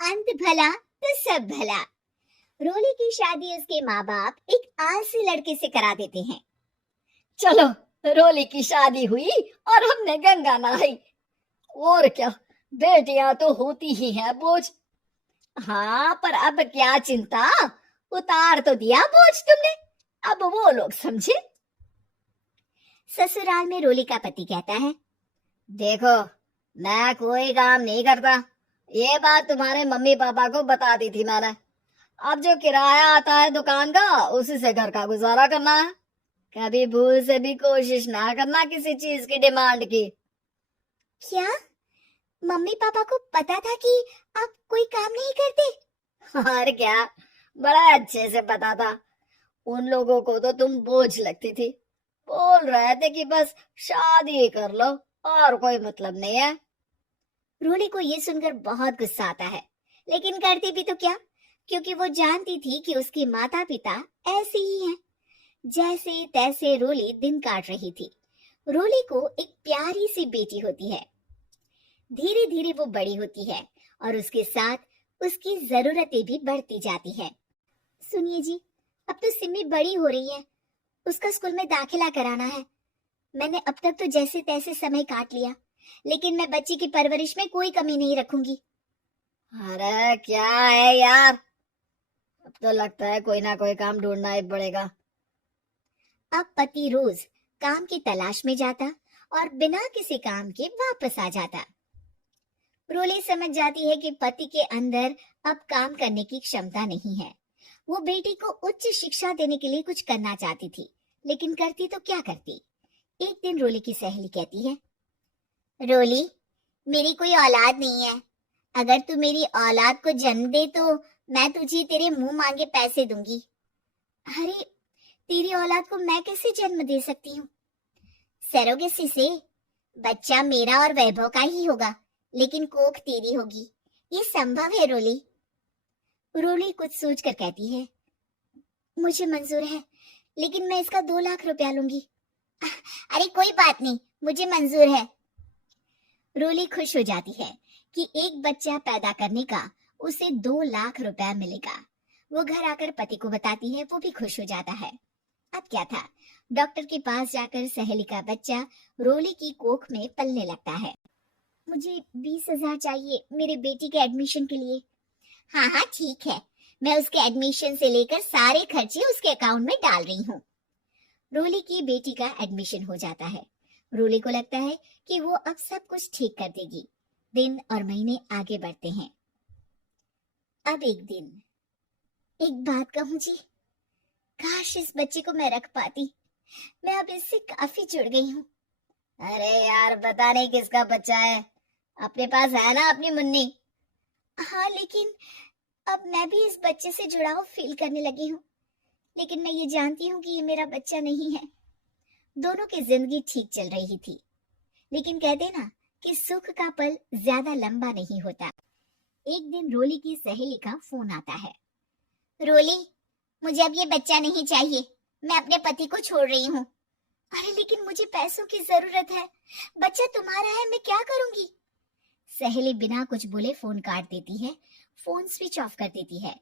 अंत भला तो सब भला। रोली की शादी उसके माँ बाप एक आलसी लड़के से करा देते हैं। चलो, रोली की शादी हुई और हमने गंगा नहाई। और क्या, बेटियां तो होती ही हैं बोझ। हाँ, पर अब क्या चिंता, उतार तो दिया बोझ तुमने, अब वो लोग समझे। ससुराल में रोली का पति कहता है, देखो, मैं कोई काम नहीं करता, ये बात तुम्हारे मम्मी पापा को बता दी थी मैंने। अब जो किराया आता है दुकान का, उसी से घर का गुजारा करना है। कभी भूल से भी कोशिश ना करना किसी चीज की डिमांड की। क्या मम्मी पापा को पता था कि आप कोई काम नहीं करते? और क्या, बड़ा अच्छे से पता था। उन लोगों को तो तुम बोझ लगती थी, बोल रहे थे कि बस शादी कर लो और कोई मतलब नहीं है। रोली को ये सुनकर बहुत गुस्सा आता है, लेकिन करती भी तो क्या, क्योंकि वो जानती थी कि उसके माता पिता ऐसे ही हैं। जैसे तैसे रोली दिन काट रही थी। रोली को एक प्यारी सी बेटी होती है। धीरे धीरे वो बड़ी होती है और उसके साथ उसकी जरूरतें भी बढ़ती जाती हैं। सुनिए जी, अब तो सिमी बड़ी हो रही है, उसका स्कूल में दाखिला कराना है। मैंने अब तक तो जैसे तैसे समय काट लिया, लेकिन मैं बच्ची की परवरिश में कोई कमी नहीं रखूंगी। अरे क्या है यार, अब तो लगता है कोई ना कोई काम ढूंढना ही पड़ेगा। अब पति रोज काम की तलाश में जाता और बिना किसी काम के वापस आ जाता। रोली समझ जाती है कि पति के अंदर अब काम करने की क्षमता नहीं है। वो बेटी को उच्च शिक्षा देने के लिए कुछ करना चाहती थी, लेकिन करती तो क्या करती। एक दिन रोली की सहेली कहती है, रोली, मेरी कोई औलाद नहीं है। अगर तू मेरी औलाद को जन्म दे तो मैं तुझे तेरे मुंह मांगे पैसे दूंगी। अरे, तेरी औलाद को मैं कैसे जन्म दे सकती हूँ? सरोगेसी से। बच्चा मेरा और वैभव का ही होगा, लेकिन कोख तेरी होगी। ये संभव है रोली। रोली कुछ सोचकर कहती है, मुझे मंजूर है, लेकिन मैं इसका 2 लाख रुपया लूंगी। अरे कोई बात नहीं, मुझे मंजूर है। रोली खुश हो जाती है कि एक बच्चा पैदा करने का उसे 2 लाख रुपया मिलेगा। वो घर आकर पति को बताती है, वो भी खुश हो जाता है। अब क्या था, डॉक्टर के पास जाकर सहेली का बच्चा रोली की कोख में पलने लगता है। मुझे 20,000 चाहिए मेरे बेटी के एडमिशन के लिए। हाँ हाँ ठीक है, मैं उसके एडमिशन से लेकर सारे खर्चे उसके अकाउंट में डाल रही हूँ। रोली की बेटी का एडमिशन हो जाता है। रोली को लगता है कि वो अब सब कुछ ठीक कर देगी। दिन और महीने आगे बढ़ते हैं। अब एक दिन, एक बात कहूँ जी, काश इस बच्चे को मैं रख पाती। मैं अब इससे काफी जुड़ गई हूँ। अरे यार, पता नहीं किसका बच्चा है, अपने पास है ना अपनी मुन्नी। हाँ, लेकिन अब मैं भी इस बच्चे से जुड़ाव फील करने लगी हूँ। लेकिन मैं ये जानती हूँ कि ये मेरा बच्चा नहीं है। दोनों की जिंदगी ठीक चल रही थी, लेकिन कहते ना कि सुख का पल ज्यादा लंबा नहीं होता। एक दिन रोली की सहेली का फोन आता है। रोली, मुझे अब ये बच्चा नहीं चाहिए, मैं अपने पति को छोड़ रही हूँ। अरे लेकिन मुझे पैसों की जरूरत है, बच्चा तुम्हारा है, मैं क्या करूंगी? सहेली बिना कुछ बोले फोन काट देती है, फोन स्विच ऑफ कर देती है।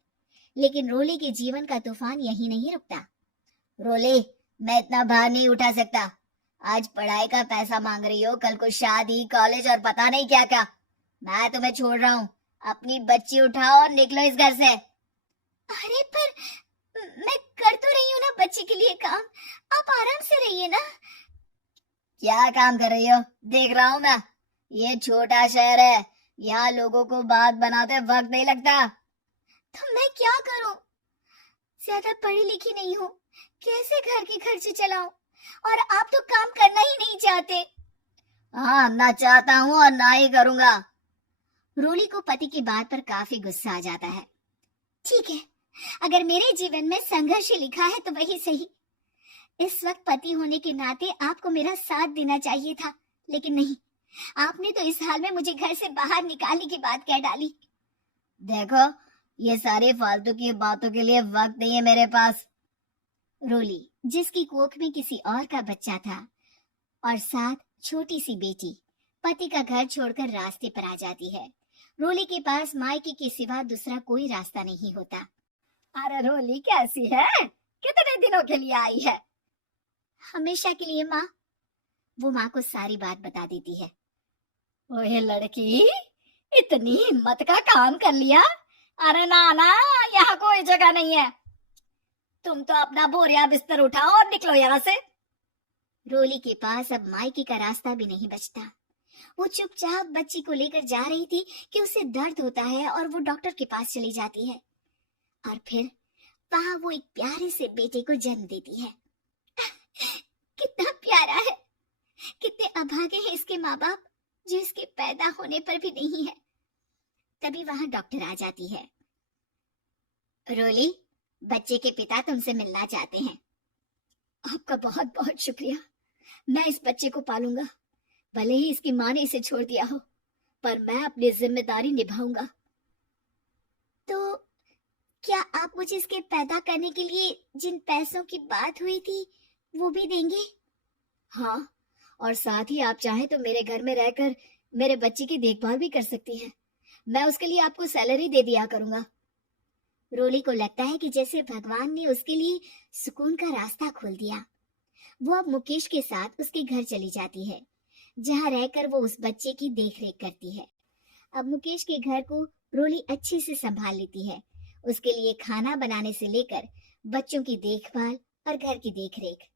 लेकिन रोली के जीवन का तूफान यही नहीं रुकता। रोली, मैं इतना भार नहीं उठा सकता। आज पढ़ाई का पैसा मांग रही हो, कल को शादी, कॉलेज और पता नहीं क्या क्या। मैं तुम्हें छोड़ रहा हूँ, अपनी बच्ची उठाओ और निकलो इस घर से। अरे पर मैं कर तो रही हूँ ना बच्चे के लिए काम, आप आराम से रहिए ना। क्या काम कर रही हो, देख रहा हूँ मैं। ये छोटा शहर है, यहाँ लोगों को बात बनाते वक्त नहीं लगता। तो मैं क्या करूं? ज्यादा पढ़ी लिखी नहीं हूँ, कैसे घर के खर्चे चलाऊं? और आप तो काम करना ही नहीं चाहते। हाँ, ना चाहता हूँ और ना ही करूंगा। रोली को पति की बात पर काफी गुस्सा आ जाता है। ठीक है, अगर मेरे जीवन में संघर्ष लिखा है तो वही सही। इस वक्त पति होने के नाते आपको मेरा साथ देना चाहिए था, लेकिन नहीं, आपने तो इस हाल में मुझे घर से बाहर निकालने की बात कह डाली। देखो, ये सारी फालतू की बातों के लिए वक्त नहीं है मेरे पास। रोली, जिसकी कोख में किसी और का बच्चा था और साथ छोटी सी बेटी, पति का घर छोड़कर रास्ते पर आ जाती है। रोली के पास मायके के सिवा दूसरा कोई रास्ता नहीं होता। अरे रोली कैसी है? कितने दिनों के लिए आई है? हमेशा के लिए माँ। वो माँ को सारी बात बता देती है। ओए लड़की, इतनी हिम्मत का काम कर लिया। अरे ना ना, यहाँ कोई जगह नहीं है। तुम तो अपना बोरिया बिस्तर उठाओ और निकलो यहाँ से। रोली के पास अब मायके का रास्ता भी नहीं बचता। वो चुपचाप बच्ची को लेकर जा रही थी कि उसे दर्द होता है और वो डॉक्टर के पास चली जाती है और फिर वहां वो एक प्यारे से बेटे को जन्म देती है। कितना प्यारा है, कितने अभागे हैं इसके माँ बाप जो इसके पैदा होने पर भी नहीं है। तभी वहां डॉक्टर आ जाती है। रोली, बच्चे के पिता तुमसे मिलना चाहते हैं। आपका बहुत बहुत शुक्रिया। मैं इस बच्चे को पालूंगा, भले ही इसकी माँ ने इसे छोड़ दिया हो, पर मैं अपनी जिम्मेदारी निभाऊंगा। तो क्या आप मुझे इसके पैदा करने के लिए जिन पैसों की बात हुई थी वो भी देंगे? हाँ, और साथ ही आप चाहें तो मेरे घर में रहकर मेरे बच्चे की देखभाल भी कर सकती हैं। मैं उसके लिए आपको सैलरी दे दिया करूंगा। रोली को लगता है कि जैसे भगवान ने उसके लिए सुकून का रास्ता खोल दिया। वो अब मुकेश के साथ उसके घर चली जाती है, जहाँ रहकर वो उस बच्चे की देखरेख करती है। अब मुकेश के घर को रोली अच्छे से संभाल लेती है। उसके लिए खाना बनाने से लेकर बच्चों की देखभाल और घर की देखरेख।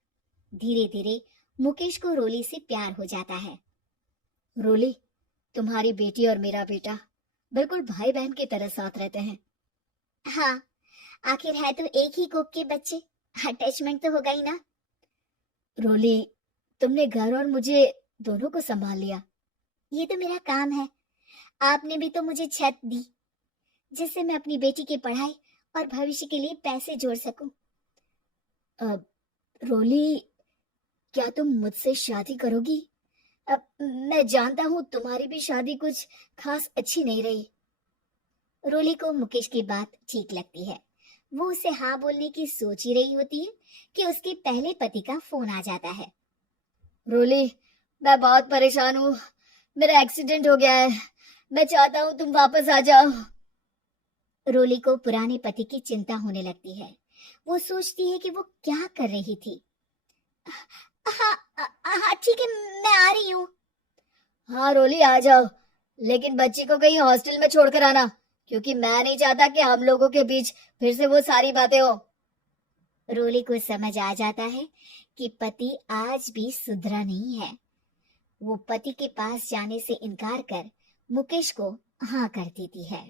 धीरे धीरे मुकेश को रोली से प्यार हो जाता है। रोली, तुम्हारी बेटी और मेरा बेटा बिल्कुल भाई बहन की तरह साथ रहते हैं। हाँ, आखिर है तो एक ही कोख के बच्चे, अटैचमेंट तो होगा ही ना। रोली, तुमने घर और मुझे दोनों को संभाल लिया। ये तो मेरा काम है। आपने भी तो मुझे छत दी जिससे मैं अपनी बेटी की पढ़ाई और भविष्य के लिए पैसे जोड़ सकूं। अब रोली, क्या तुम मुझसे शादी करोगी? अब मैं जानता हूँ तुम्हारी भी शादी कुछ खास अच्छी नहीं रही। रोली को मुकेश की बात ठीक लगती है। वो उसे हाँ बोलने की सोच ही रही होती है कि उसके पहले पति का फोन आ जाता है। रोली, मैं बहुत परेशान हूँ। मेरा एक्सीडेंट हो गया है। मैं चाहता हूँ तुम वापस आ जाओ। रोली को पुराने पति की चिंता होने लगती है। वो सोचती है कि वो क्या कर रही थी। हाँ हाँ ठीक है, मैं आ रही हूँ। हाँ रोली, आ जाओ, लेकिन बच्ची को कहीं हॉस्टल में छोड़कर आना, क्योंकि मैं नहीं चाहता कि हम लोगों के बीच फिर से वो सारी बातें हो। रोली को समझ आ जाता है कि पति आज भी सुधरा नहीं है। वो पति के पास जाने से इनकार कर मुकेश को हाँ कर देती है।